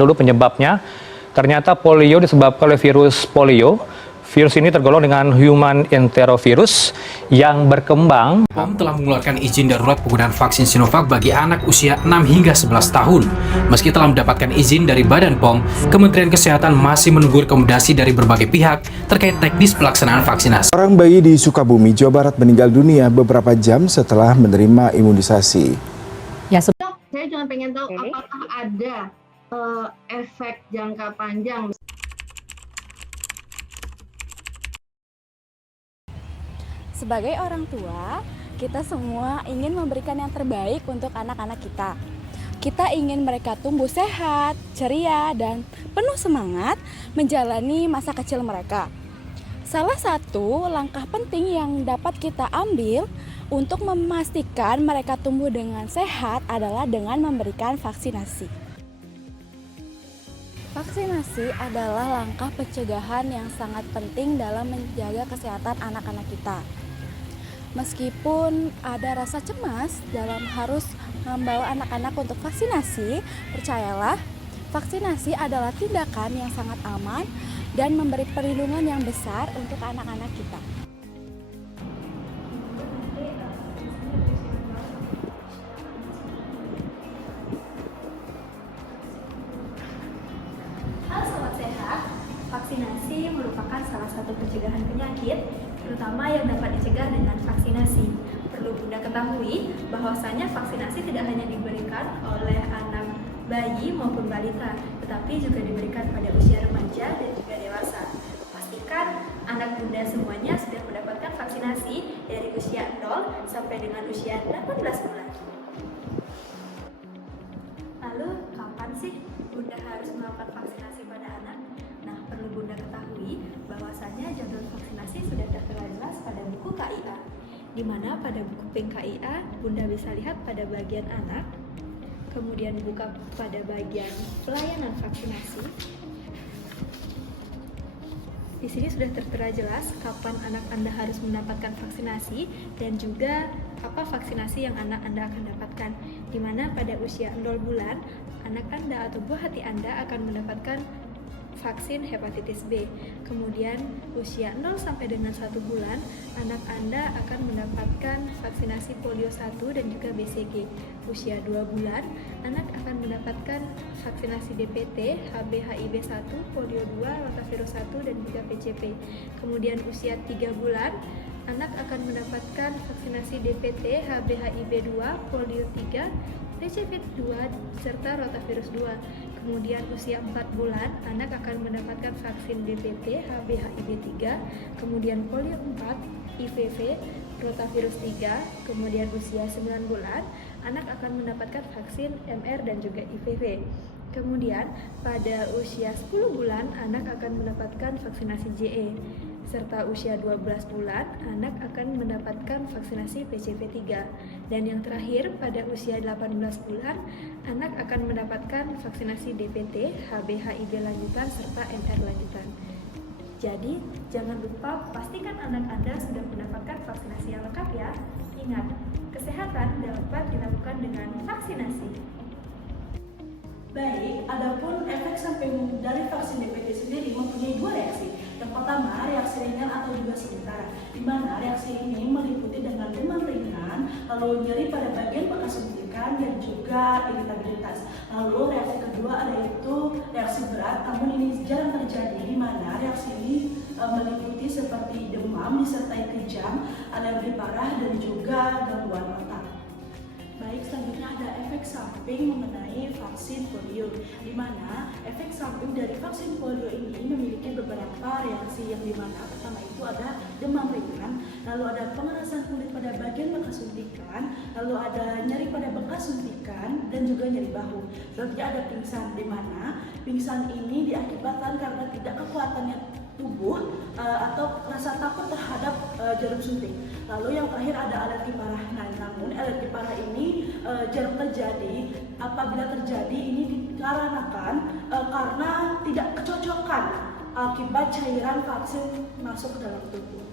dulu penyebabnya. Ternyata polio disebabkan oleh virus polio. Virus ini tergolong dengan human enterovirus yang berkembang. POM telah mengeluarkan izin darurat penggunaan vaksin Sinovac bagi anak usia 6 hingga 11 tahun. Meski telah mendapatkan izin dari Badan POM, Kementerian Kesehatan masih menunggu rekomendasi dari berbagai pihak terkait teknis pelaksanaan vaksinasi. Orang bayi di Sukabumi, Jawa Barat meninggal dunia beberapa jam setelah menerima imunisasi. Saya cuma pengen tahu apakah ada efek jangka panjang. Sebagai orang tua, kita semua ingin memberikan yang terbaik untuk anak-anak kita. Kita ingin mereka tumbuh sehat, ceria, dan penuh semangat menjalani masa kecil mereka. Salah satu langkah penting yang dapat kita ambil untuk memastikan mereka tumbuh dengan sehat adalah dengan memberikan vaksinasi. Vaksinasi adalah langkah pencegahan yang sangat penting dalam menjaga kesehatan anak-anak kita. Meskipun ada rasa cemas dalam harus membawa anak-anak untuk vaksinasi, percayalah, vaksinasi adalah tindakan yang sangat aman dan memberi perlindungan yang besar untuk anak-anak kita. Halo Sobat Sehat, vaksinasi merupakan salah satu pencegahan penyakit, terutama yang dapat dicegah dengan vaksinasi. Perlu Bunda ketahui bahwasanya vaksinasi tidak hanya diberikan oleh anak bayi maupun balita, tetapi juga diberikan pada usia remaja dan juga dewasa. Pastikan anak Bunda semuanya sudah mendapatkan vaksinasi dari usia 0 sampai dengan usia 18 bulan. Lalu, kapan sih Bunda harus melakukan vaksinasi pada anak? Nah, perlu Bunda ketahui bahwasanya jadwal vaksinasi sudah tertera jelas pada buku KIA, di mana pada buku PINK KIA Bunda bisa lihat pada bagian anak, kemudian buka pada bagian pelayanan vaksinasi. Di sini sudah tertera jelas kapan anak Anda harus mendapatkan vaksinasi dan juga apa vaksinasi yang anak Anda akan dapatkan. Di mana pada usia 0 bulan, anak Anda atau buah hati Anda akan mendapatkan vaksin hepatitis B. Kemudian usia 0 sampai dengan 1 bulan, anak Anda akan mendapatkan vaksinasi polio 1 dan juga BCG. Usia 2 bulan, anak akan mendapatkan vaksinasi DPT, HB HIB 1, polio 2, rotavirus 1 dan juga PCP. Kemudian usia 3 bulan, anak akan mendapatkan vaksinasi DPT, HB HIB 2, polio 3, PCV 2 serta rotavirus 2. Kemudian usia 4 bulan, anak akan mendapatkan vaksin DPT, HB HIB 3, kemudian polio 4, IVV, rotavirus 3. Kemudian usia 9 bulan, anak akan mendapatkan vaksin MR dan juga IVV. Kemudian pada usia 10 bulan, anak akan mendapatkan vaksinasi JE. Serta usia 12 bulan, anak akan mendapatkan vaksinasi PCV 3. Dan yang terakhir, pada usia 18 bulan, anak akan mendapatkan vaksinasi DPT, HB HIB lanjutan, serta MR lanjutan. Jadi, jangan lupa pastikan anak Anda sudah mendapatkan vaksinasi yang lengkap ya. Ingat, kesehatan dapat dilakukan dengan vaksinasi. Baik, adapun efek samping dari vaksin DPT sendiri mempunyai dua reaksi. Yang pertama, reaksi ringan atau juga sementara, di mana reaksi ini meliputi dengan demam ringan, lalu nyeri pada bagian bekas suntikan dan juga iritabilitas. Lalu reaksi kedua ada itu reaksi berat, namun ini jarang terjadi, di mana reaksi ini meliputi seperti demam disertai kejang, alergi parah dan juga gangguan mata. Baik, selanjutnya ada efek samping mengenai vaksin polio, di mana efek samping dari vaksin polio ini memiliki beberapa reaksi yang dimana pertama itu ada demam ringan, lalu ada pengerasan kulit pada bagian bekas suntikan, lalu ada nyeri pada bekas suntikan dan juga nyeri bahu. Selanjutnya ada pingsan, di mana pingsan ini diakibatkan karena tidak kekuatannya tubuh atau rasa takut terhadap jarum suntik. Lalu yang terakhir ada alergi parah. Nah, namun alergi parah ini jarang terjadi. Apabila terjadi ini dikarenakan karena tidak kecocokan akibat cairan vaksin masuk ke dalam tubuh.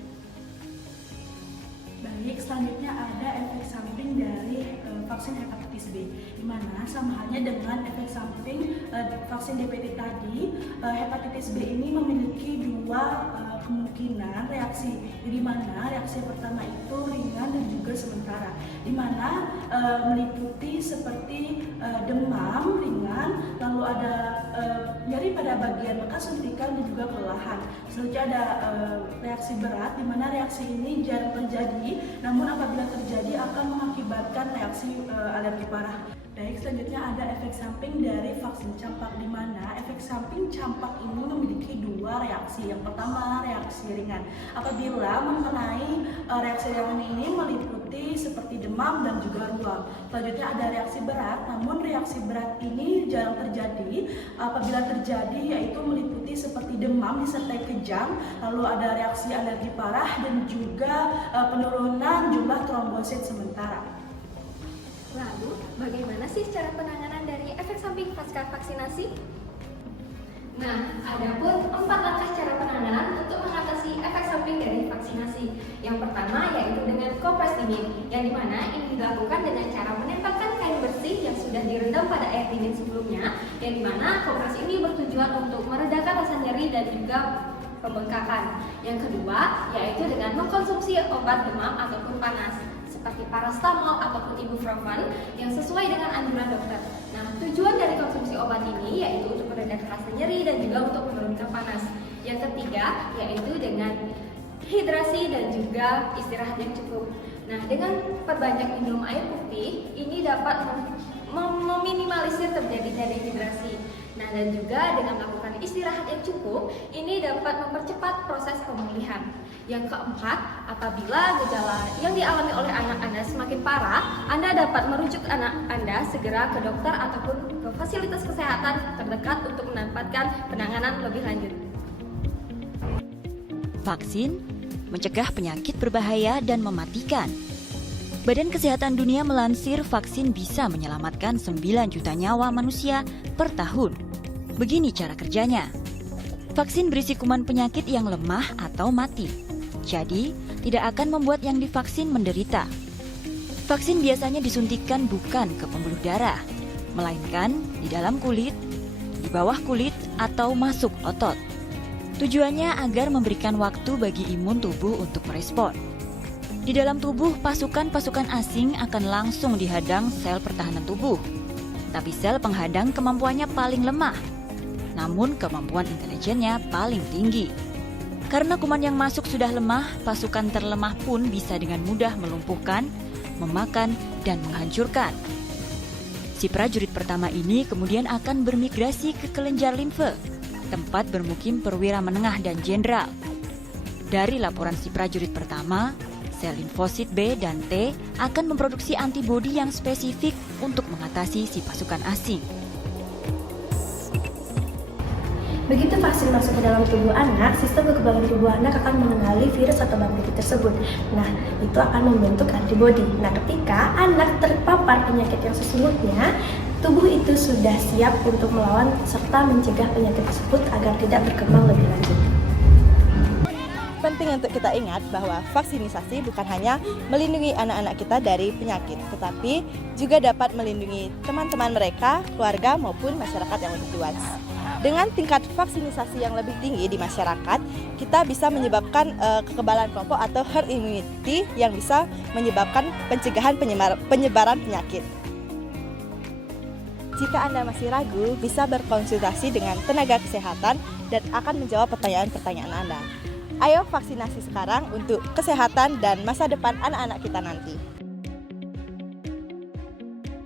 Baik, selanjutnya ada efek samping dari vaksin hepatitis B, di mana sama halnya dengan efek samping vaksin DPT tadi, hepatitis B ini memiliki dua kemungkinan reaksi, di mana reaksi pertama itu ringan dan juga sementara, di mana meliputi seperti demam ringan, lalu ada nyeri pada bagian bekas suntikan dan juga kelelahan. Selanjutnya ada reaksi berat, di mana reaksi ini jarang terjadi, namun apabila terjadi akan mengakibatkan reaksi alergi parah. Baik, selanjutnya ada efek samping dari vaksin campak, di mana efek samping campak ini memiliki dua reaksi. Yang pertama, reaksi ringan. Apabila mengenai reaksi ringan ini meliputi seperti demam dan juga ruam. Selanjutnya ada reaksi berat, namun reaksi berat ini jarang terjadi. Apabila terjadi yaitu meliputi seperti demam disertai kejang, lalu ada reaksi alergi parah dan juga penurunan jumlah trombosit sementara. Lalu, bagaimana sih cara penanganan dari efek samping pasca vaksinasi? Nah, ada pun 4 langkah cara penanganan untuk mengatasi efek samping dari vaksinasi. Yang pertama yaitu dengan kompres dingin, yang dimana ini dilakukan dengan cara menempelkan kain bersih yang sudah direndam pada air dingin sebelumnya, yang dimana kompres ini bertujuan untuk meredakan rasa nyeri dan juga pembengkakan. Yang kedua yaitu dengan mengkonsumsi obat demam ataupun panas, seperti paracetamol ataupun ibuprofen yang sesuai dengan anjuran dokter. Nah, tujuan dari konsumsi obat ini yaitu untuk meredakan rasa nyeri dan juga untuk menurunkan panas. Yang ketiga yaitu dengan hidrasi dan juga istirahat yang cukup. Nah, dengan perbanyak minum air putih, ini dapat meminimalisir terjadinya dehidrasi. Nah, dan juga dengan melakukan istirahat yang cukup, ini dapat mempercepat proses pemulihan. Yang keempat, apabila gejala yang dialami oleh anak Anda semakin parah, Anda dapat merujuk anak Anda segera ke dokter ataupun ke fasilitas kesehatan terdekat untuk mendapatkan penanganan lebih lanjut. Vaksin mencegah penyakit berbahaya dan mematikan. Badan Kesehatan Dunia melansir vaksin bisa menyelamatkan 9 juta nyawa manusia per tahun. Begini cara kerjanya. Vaksin berisi kuman penyakit yang lemah atau mati. Jadi, tidak akan membuat yang divaksin menderita. Vaksin biasanya disuntikkan bukan ke pembuluh darah, melainkan di dalam kulit, di bawah kulit, atau masuk otot. Tujuannya agar memberikan waktu bagi imun tubuh untuk merespon. Di dalam tubuh, pasukan-pasukan asing akan langsung dihadang sel pertahanan tubuh. Tapi sel penghadang kemampuannya paling lemah, namun kemampuan intelijennya paling tinggi. Karena kuman yang masuk sudah lemah, pasukan terlemah pun bisa dengan mudah melumpuhkan, memakan, dan menghancurkan. Si prajurit pertama ini kemudian akan bermigrasi ke kelenjar limfe, tempat bermukim perwira menengah dan jenderal. Dari laporan si prajurit pertama, sel limfosit B dan T akan memproduksi antibodi yang spesifik untuk mengatasi si pasukan asing. Begitu vaksin masuk ke dalam tubuh anak, sistem kekebalan tubuh anak akan mengenali virus atau bakteri tersebut. Nah, itu akan membentuk antibodi. Nah, ketika anak terpapar penyakit yang sesungguhnya, tubuh itu sudah siap untuk melawan serta mencegah penyakit tersebut agar tidak berkembang lebih lanjut. Penting untuk kita ingat bahwa vaksinisasi bukan hanya melindungi anak-anak kita dari penyakit, tetapi juga dapat melindungi teman-teman mereka, keluarga maupun masyarakat yang lebih luas. Dengan tingkat vaksinisasi yang lebih tinggi di masyarakat, kita bisa menyebabkan kekebalan kelompok atau herd immunity yang bisa menyebabkan pencegahan penyebaran penyakit. Jika Anda masih ragu, bisa berkonsultasi dengan tenaga kesehatan dan akan menjawab pertanyaan-pertanyaan Anda. Ayo vaksinasi sekarang untuk kesehatan dan masa depan anak-anak kita nanti.